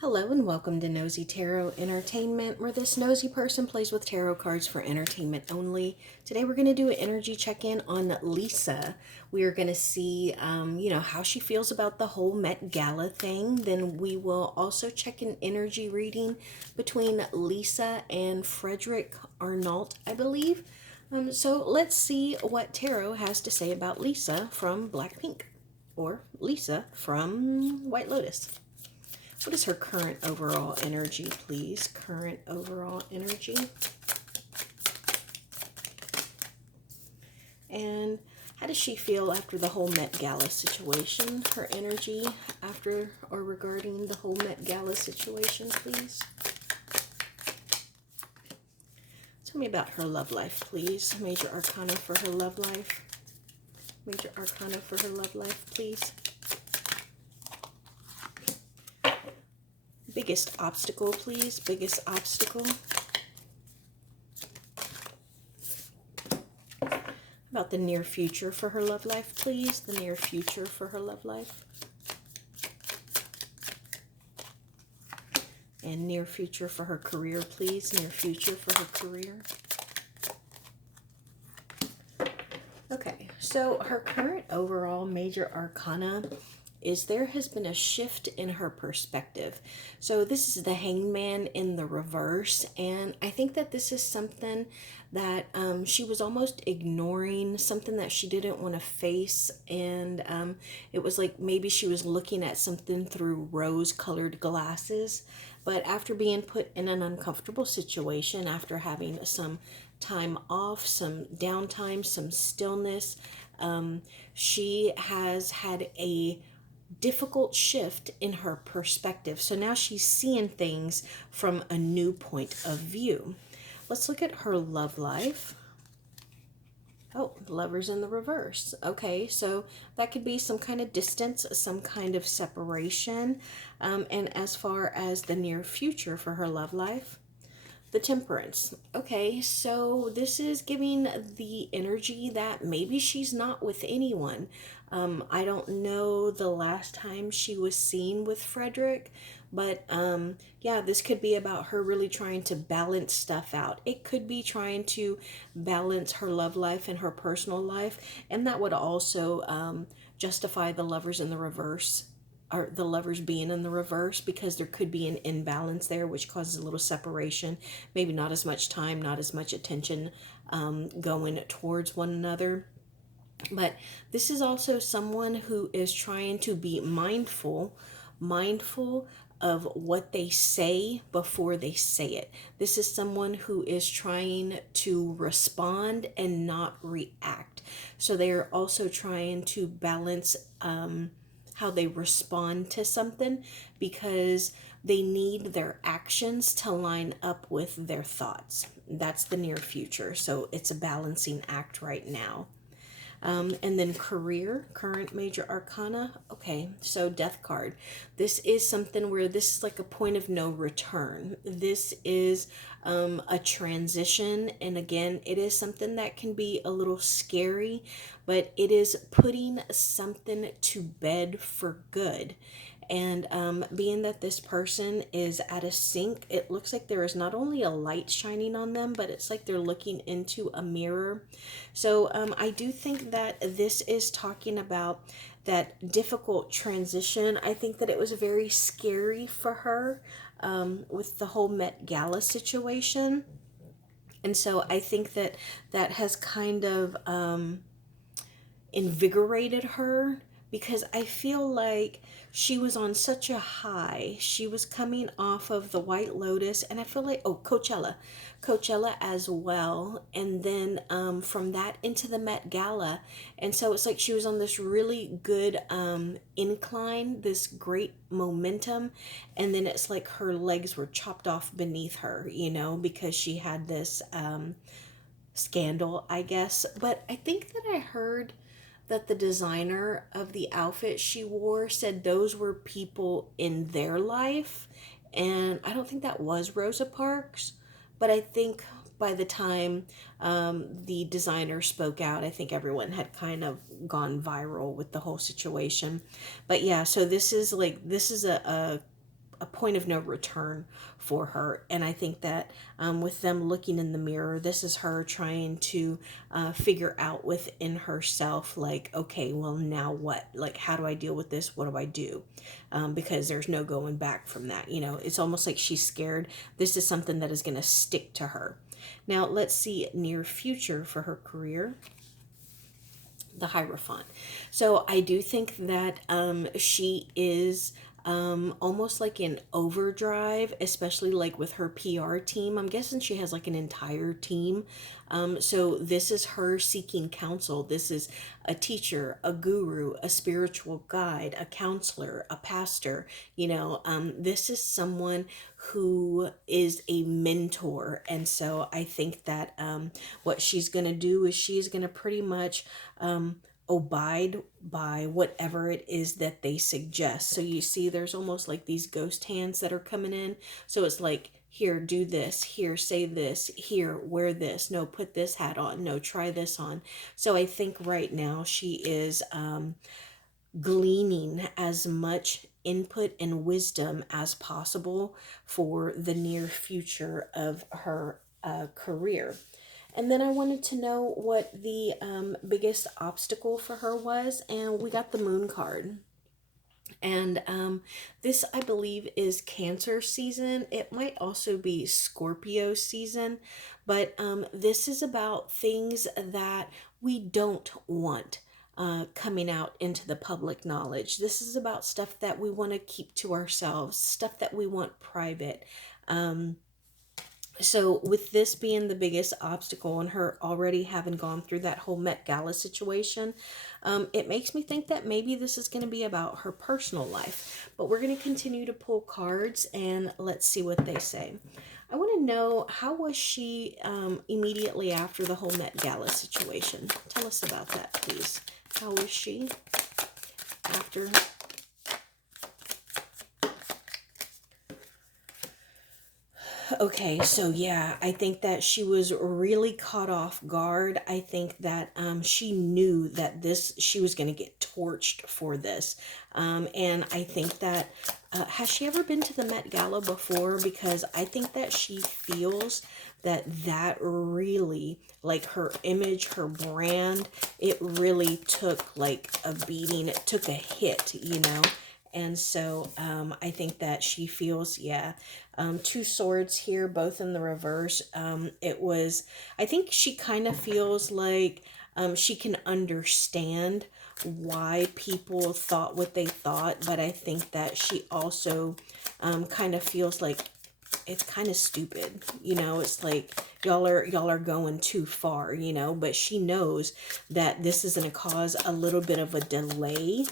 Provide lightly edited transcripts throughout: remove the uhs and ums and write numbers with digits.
Hello and welcome to Nosy Tarot Entertainment, where this nosy person plays with tarot cards for entertainment only. Today we're going to do an energy check-in on Lisa. We are going to see, how she feels about the whole Met Gala thing. Then we will also check an energy reading between Lisa and Frederick Arnault, I believe. So let's see what tarot has to say about Lisa from Blackpink, or Lisa from White Lotus. What is her current overall energy, please? Current overall energy. And how does she feel after the whole Met Gala situation? Her energy after or regarding the whole Met Gala situation, please. Tell me about her love life, please. Major Arcana for her love life. Major Arcana for her love life, please. Biggest obstacle, please. Biggest obstacle. About the near future for her love life, please. The near future for her love life. And near future for her career, please. Near future for her career. Okay, so her current overall major arcana is there has been a shift in her perspective. So this is the Hangman in the reverse, and I think that this is something that she was almost ignoring, something that she didn't want to face, and it was like maybe she was looking at something through rose-colored glasses. But after being put in an uncomfortable situation, after having some time off, some downtime, some stillness, she has had a difficult shift in her perspective. So now she's seeing things from a new point of view. Let's look at her love life. Oh, Lovers in the reverse. Okay, so that could be some kind of distance, some kind of separation. And as far as the near future for her love life, the Temperance. Okay, so this is giving the energy that maybe she's not with anyone. I don't know the last time she was seen with Frederick, but yeah, this could be about her really trying to balance stuff out. It could be trying to balance her love life and her personal life, and that would also justify the Lovers in the reverse, or the Lovers being in the reverse, because there could be an imbalance there, which causes a little separation, maybe not as much time, not as much attention going towards one another. But this is also someone who is trying to be mindful of what they say before they say it. This is someone who is trying to respond and not react. So they are also trying to balance how they respond to something, because they need their actions to line up with their thoughts. That's the near future. So it's a balancing act right now. And then career, current major arcana. Okay, so Death card. This is something where this is like a point of no return. This is a transition. And again, it is something that can be a little scary, but it is putting something to bed for good. And being that this person is at a sink, it looks like there is not only a light shining on them, but it's like they're looking into a mirror. So I do think that this is talking about that difficult transition. I think that it was very scary for her with the whole Met Gala situation. And so I think that that has kind of invigorated her, because I feel like she was on such a high. She was coming off of the White Lotus, and I feel like, oh, Coachella as well, and then from that into the Met Gala. And so it's like she was on this really good incline, this great momentum, and then it's like her legs were chopped off beneath her, because she had this scandal, I guess. But I think that I heard that the designer of the outfit she wore said those were people in their life. And I don't think that was Rosa Parks, but I think by the time the designer spoke out, I think everyone had kind of gone viral with the whole situation. But yeah, so this is a a point of no return for her. And I think that with them looking in the mirror, this is her trying to figure out within herself, like, okay, well, now what? Like, how do I deal with this? What do I do? Because there's no going back from that. You know, it's almost like she's scared this is something that is going to stick to her. Now, let's see near future for her career, the Hierophant. So I do think that she is almost like in overdrive, especially like with her PR team. I'm guessing she has like an entire team. So this is her seeking counsel. This is a teacher, a guru, a spiritual guide, a counselor, a pastor. You know, this is someone who is a mentor. And so I think that what she's going to do is she's going to pretty much abide by whatever it is that they suggest. So you see, there's almost like these ghost hands that are coming in. So it's like, here, do this, here, say this, here, wear this, no, put this hat on, no, try this on. So I think right now she is gleaning as much input and wisdom as possible for the near future of her career. And then I wanted to know what the biggest obstacle for her was, and we got the moon card. And this, I believe, is Cancer season. It might also be Scorpio season, but this is about things that we don't want coming out into the public knowledge. This is about stuff that we want to keep to ourselves, stuff that we want private. So with this being the biggest obstacle and her already having gone through that whole Met Gala situation, it makes me think that maybe this is going to be about her personal life. But we're going to continue to pull cards and let's see what they say. I want to know, how was she immediately after the whole Met Gala situation? Tell us about that, please. How was she after? Okay, so yeah, I think that she was really caught off guard. I think that she knew that she was going to get torched for this. And I think that, has she ever been to the Met Gala before? Because I think that she feels that really, like her image, her brand, it really took like a beating. It took a hit, you know? And so I think that she feels, yeah, two swords here, both in the reverse. I think she kind of feels like she can understand why people thought what they thought, but I think that she also kind of feels like it's kind of stupid, you know. It's like y'all are going too far, you know. But she knows that this is going to cause a little bit of a delay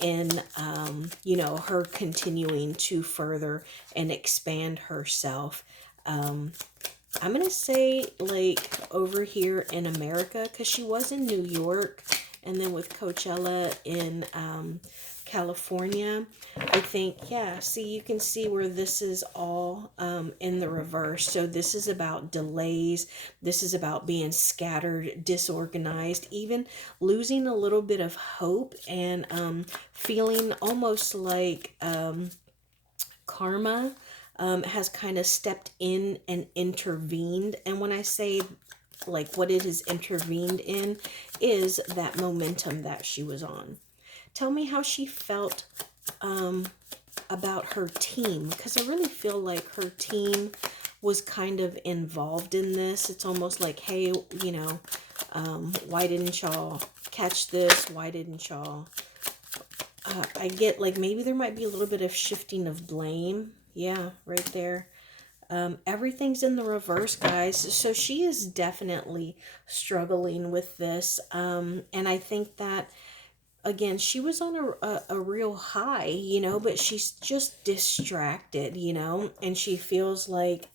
in you know, her continuing to further and expand herself. I'm gonna say like over here in America, because she was in New York and then with Coachella in California. I think, yeah, see, you can see where this is all in the reverse. So this is about delays. This is about being scattered, disorganized, even losing a little bit of hope and feeling almost like karma has kind of stepped in and intervened. And when I say like what it has intervened in is that momentum that she was on. Tell me how she felt about her team, because I really feel like her team was kind of involved in this. It's almost like, hey, you know, why didn't y'all catch this? Why didn't y'all? I get like maybe there might be a little bit of shifting of blame. Yeah, right there. Everything's in the reverse, guys. So she is definitely struggling with this. And I think that, again, she was on a real high, you know, but she's just distracted, you know, and she feels like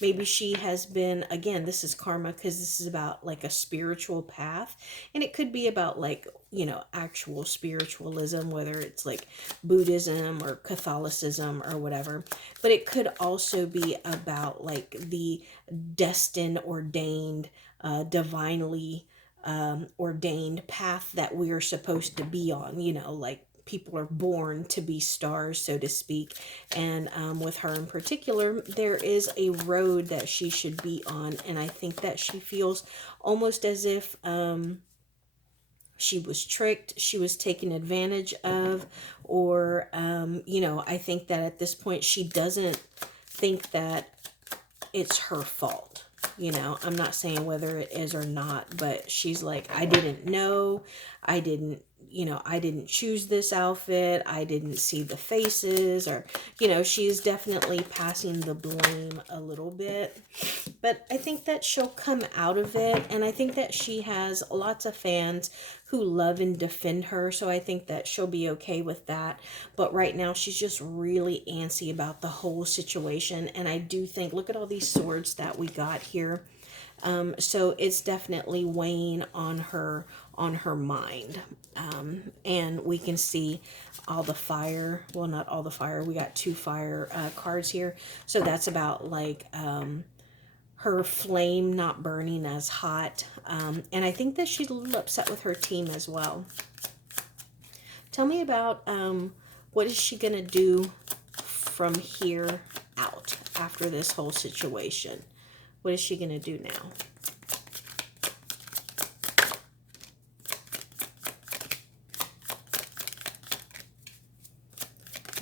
maybe she has been, again, this is karma because this is about like a spiritual path, and it could be about like, you know, actual spiritualism, whether it's like Buddhism or Catholicism or whatever, but it could also be about like the destined, ordained, divinely ordained path that we are supposed to be on, you know, like people are born to be stars, so to speak. And with her in particular, there is a road that she should be on. And I think that she feels almost as if she was tricked, she was taken advantage of, or, I think that at this point she doesn't think that it's her fault. I'm not saying whether it is or not, but she's like, I didn't know. I didn't choose this outfit. I didn't see the faces, or, she's definitely passing the blame a little bit. But I think that she'll come out of it. And I think that she has lots of fans who love and defend her. So I think that she'll be okay with that. But right now she's just really antsy about the whole situation. And I do think, look at all these swords that we got here. So it's definitely weighing on her mind. And we can see all the fire. Well, not all the fire. We got 2 fire cards here. So that's about like her flame not burning as hot. And I think that she's a little upset with her team as well. Tell me about what is she going to do from here out after this whole situation? What is she going to do now?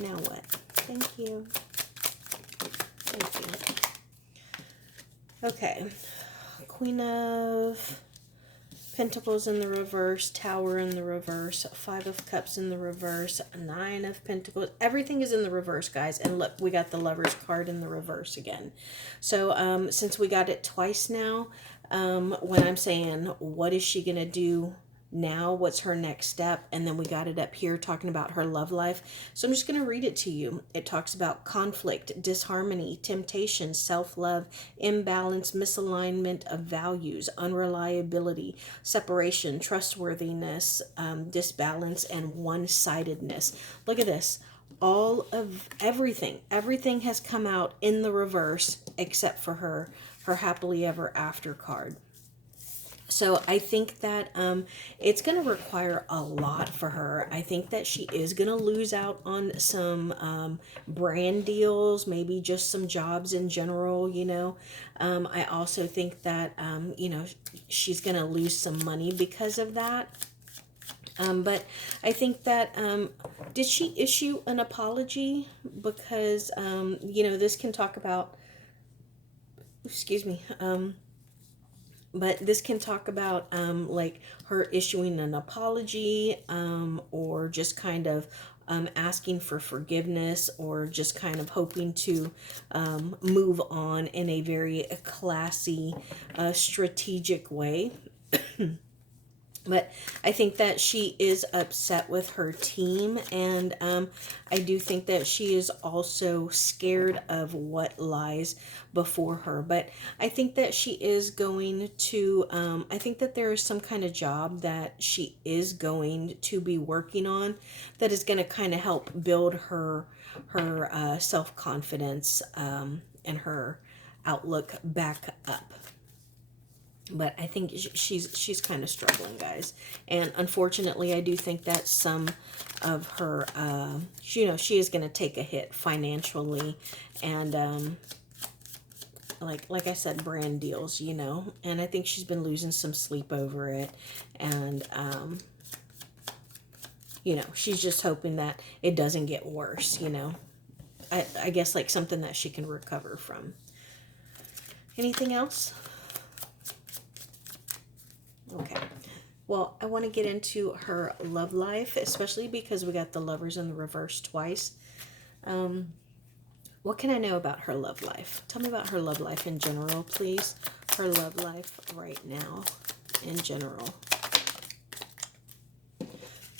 Now what? Thank you. Thank you. Okay. Queen of Pentacles in the reverse, Tower in the reverse, 5 of Cups in the reverse, 9 of Pentacles. Everything is in the reverse, guys. And look, we got the Lover's card in the reverse again. So since we got it twice now, when I'm saying what is she going to do now, what's her next step, and then we got it up here talking about her love life. So I'm just going to read it to you. It talks about conflict, disharmony, temptation, self-love, imbalance, misalignment of values, unreliability, separation, trustworthiness, disbalance, and one-sidedness. Look at this. All of everything has come out in the reverse except for her happily ever after card. So I think that it's going to require a lot for her. I think that she is going to lose out on some brand deals, maybe just some jobs in general, I also think that, she's going to lose some money because of that. But I think that, did she issue an apology? Because, this can talk about, excuse me, but this can talk about like her issuing an apology, or just kind of asking for forgiveness, or just kind of hoping to move on in a very classy, strategic way. But I think that she is upset with her team, and I do think that she is also scared of what lies before her. But I think that she is going to, I think that there is some kind of job that she is going to be working on that is going to kind of help build her self-confidence and her outlook back up. But I think she's kind of struggling, guys. And unfortunately, I do think that some of her, she is going to take a hit financially. And like I said, brand deals, And I think she's been losing some sleep over it. And, she's just hoping that it doesn't get worse, I guess like something that she can recover from. Anything else? Okay, well, I want to get into her love life, especially because we got the Lovers in the reverse twice. What can I know about her love life? Tell me about her love life in general, please. Her love life right now in general.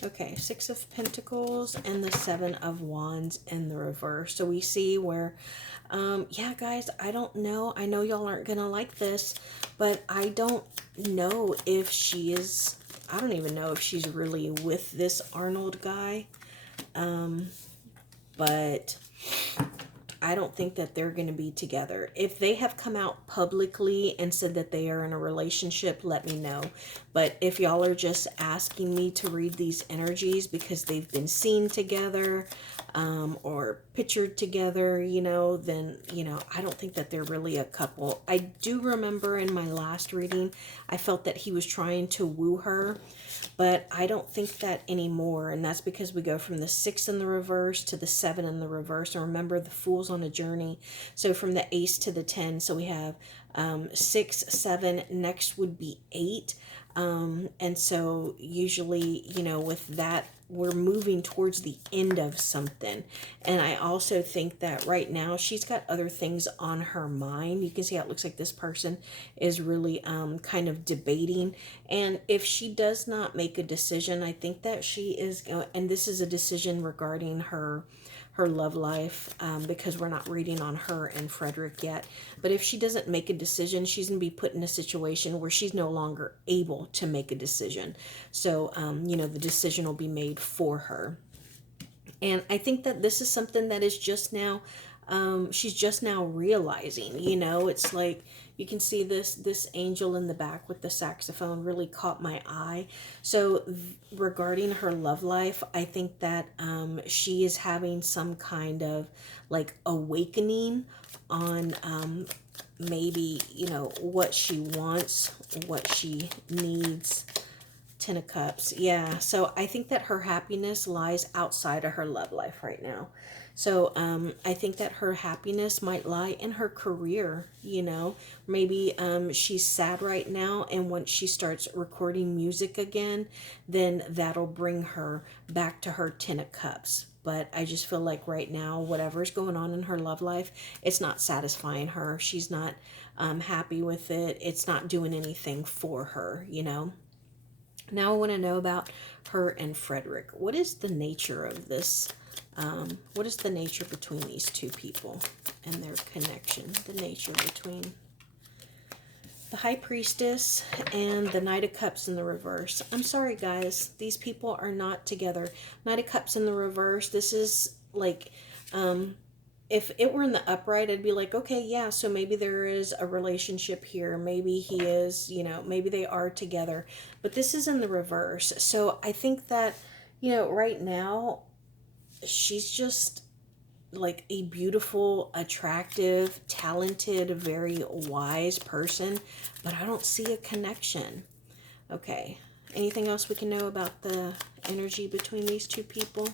Okay, 6 of Pentacles and the 7 of Wands in the reverse. So we see where, yeah, guys, I don't know. I know y'all aren't going to like this, but I don't know if she is, I don't even know if she's really with this Arnold guy. But I don't think that they're going to be together. If they have come out publicly and said that they are in a relationship, let me know. But if y'all are just asking me to read these energies because they've been seen together, or pictured together, then, I don't think that they're really a couple. I do remember in my last reading, I felt that he was trying to woo her, but I don't think that anymore. And that's because we go from the 6 in the reverse to the 7 in the reverse. And remember, the Fool's on a journey. So from the Ace to the 10. So we have 6, 7. Next would be 8. And so usually, with that, we're moving towards the end of something. And I also think that right now she's got other things on her mind. You can see how it looks like this person is really kind of debating. And if she does not make a decision, I think that she is, and this is a decision regarding her love life, because we're not reading on her and Frederick yet. But if she doesn't make a decision, she's going to be put in a situation where she's no longer able to make a decision. So, the decision will be made for her. And I think that this is something that is just now, she's just now realizing, it's like, you can see this angel in the back with the saxophone really caught my eye. So regarding her love life, I think that she is having some kind of like awakening on maybe, what she wants, what she needs. 10 of Cups. Yeah. So I think that her happiness lies outside of her love life right now. So I think that her happiness might lie in her career, Maybe she's sad right now, and once she starts recording music again, then that'll bring her back to her 10 of Cups. But I just feel like right now, whatever's going on in her love life, it's not satisfying her. She's not happy with it. It's not doing anything for her, Now I want to know about her and Frederick. What is the nature of this? What is the nature between these two people and their connection? The nature between the High Priestess and the Knight of Cups in the reverse. I'm sorry, guys. These people are not together. Knight of Cups in the reverse. This is like, if it were in the upright, I'd be like, okay, yeah, so maybe there is a relationship here. Maybe he is, maybe they are together. But this is in the reverse. So I think that, right now, she's just like a beautiful, attractive, talented, very wise person. But I don't see a connection. Okay. Anything else we can know about the energy between these two people?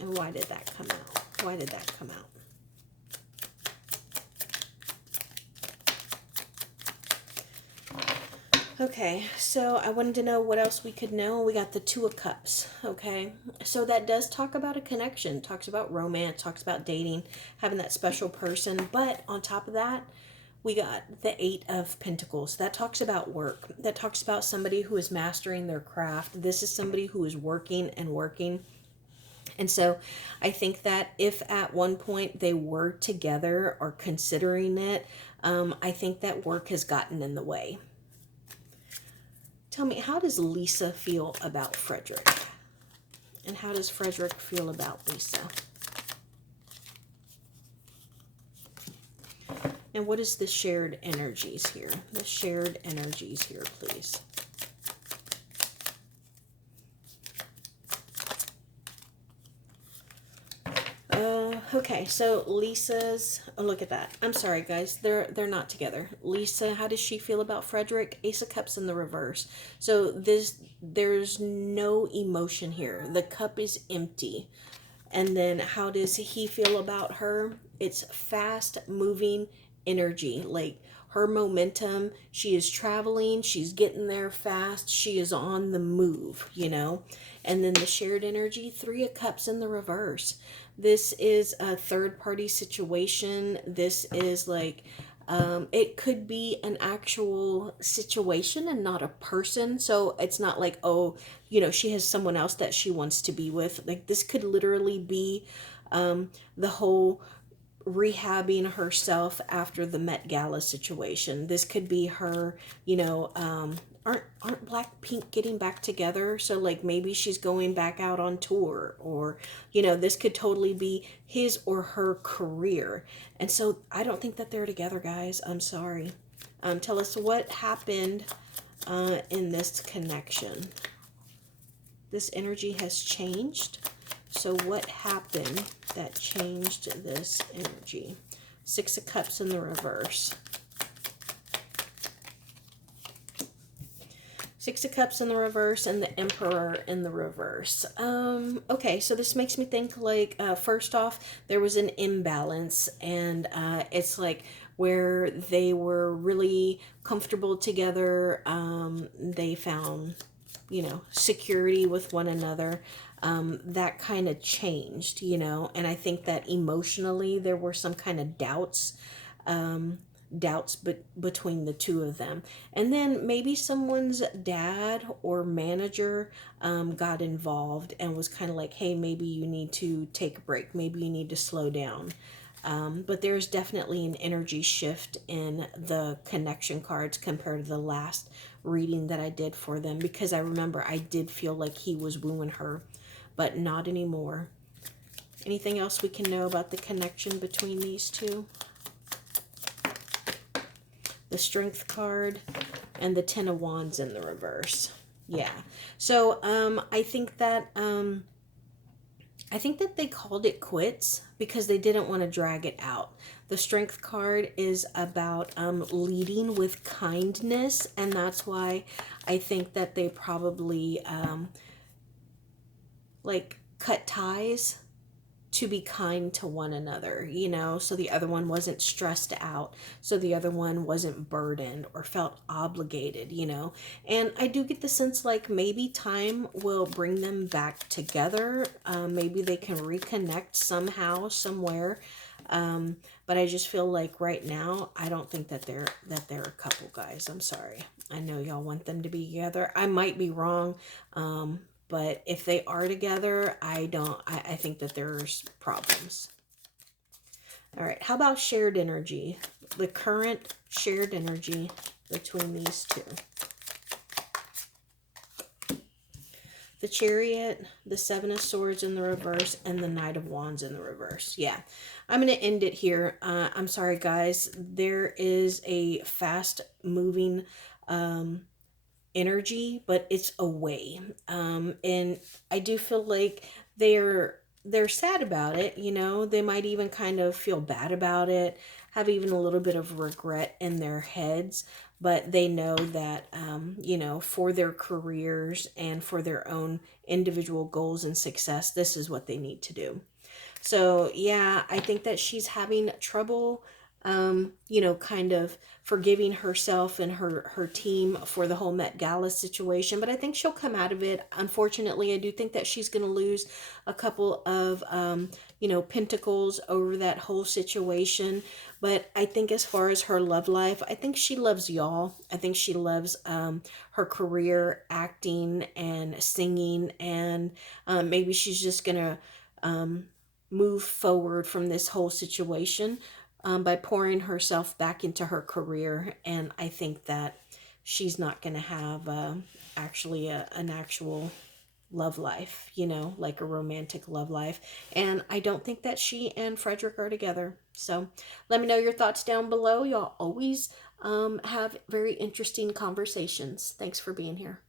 And why did that come out? Why did that come out? Okay, so I wanted to know what else we could know. We got the Two of Cups, okay? So that does talk about a connection, talks about romance, talks about dating, having that special person. But on top of that, we got the Eight of Pentacles. That talks about work. That talks about somebody who is mastering their craft. This is somebody who is working and working. And so I think that if at one point they were together or considering it, I think that work has gotten in the way. Tell me, how does Lisa feel about Frederick? And how does Frederick feel about Lisa? And what is the shared energies here? The shared energies here, please. Okay, so Lisa's, oh, look at that. I'm sorry, guys. They're not together. Lisa, how does she feel about Frederick? Ace of Cups in the reverse. So there's no emotion here. The cup is empty. And then how does he feel about her? It's fast moving energy. Like her momentum, she is traveling, she's getting there fast, she is on the move, And then the shared energy, Three of Cups in the reverse. This is a third party situation. This is like, it could be an actual situation and not a person. So it's not like, oh, she has someone else that she wants to be with. Like this could literally be the whole rehabbing herself after the Met Gala situation. This could be her, aren't Blackpink getting back together? So like maybe she's going back out on tour, or this could totally be his or her career. And so I don't think that they're together, guys. I'm sorry. Tell us what happened in this connection. This energy has changed. So what happened that changed this energy? Six of Cups in the reverse. Six of Cups in the reverse and the Emperor in the reverse. Okay, so this makes me think like, first off, there was an imbalance, and it's like where they were really comfortable together. They found, security with one another. That kind of changed, and I think that emotionally there were some kind of doubts. Between the two of them, and then maybe someone's dad or manager got involved and was kind of like, hey, maybe you need to take a break, maybe you need to slow down. But there's definitely an energy shift in the connection cards compared to the last reading that I did for them, because I remember I did feel like he was wooing her, but not anymore. Anything else we can know about the connection between these two? The Strength card and the Ten of Wands in the reverse. Yeah. So I think that they called it quits because they didn't want to drag it out. The Strength card is about leading with kindness, and that's why I think that they probably like cut ties to be kind to one another, so the other one wasn't stressed out, so the other one wasn't burdened or felt obligated, And I do get the sense like maybe time will bring them back together. Maybe they can reconnect somehow, somewhere. But I just feel like right now, I don't think that they're a couple, guys. I'm sorry. I know y'all want them to be together. I might be wrong. But if they are together, I think that there's problems. All right, how about shared energy? The current shared energy between these two. The Chariot, the Seven of Swords in the reverse, and the Knight of Wands in the reverse. Yeah, I'm going to end it here. I'm sorry, guys. There is a fast-moving energy, but it's away, and I do feel like they're sad about it. They might even kind of feel bad about it, have even a little bit of regret in their heads, but they know that for their careers and for their own individual goals and success, this is what they need to do. So yeah, I think that she's having trouble kind of forgiving herself and her team for the whole Met Gala situation. But I think she'll come out of it. Unfortunately, I do think that she's going to lose a couple of, pentacles over that whole situation. But I think as far as her love life, I think she loves y'all. I think she loves her career, acting and singing. And maybe she's just going to move forward from this whole situation by pouring herself back into her career. And I think that she's not going to have actually an actual love life, like a romantic love life. And I don't think that she and Frederick are together. So let me know your thoughts down below. Y'all always have very interesting conversations. Thanks for being here.